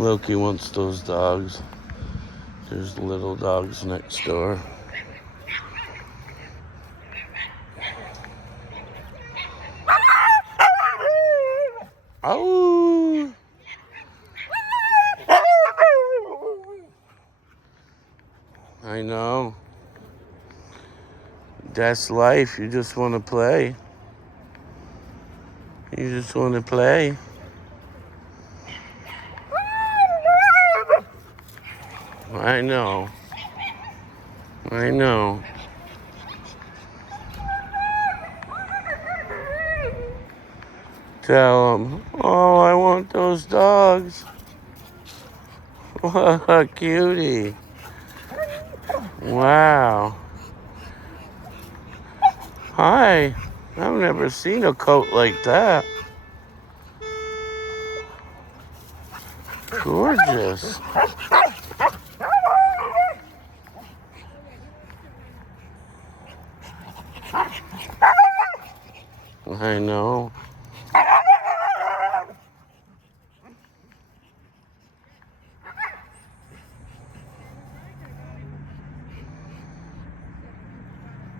Loki wants those dogs. There's little dogs next door. Oh! I know. That's life. You just want to play. You just want to play. I know. I know. Tell them, oh, I want those dogs. What a cutie. Wow. Hi. I've never seen a coat like that. Gorgeous. I know.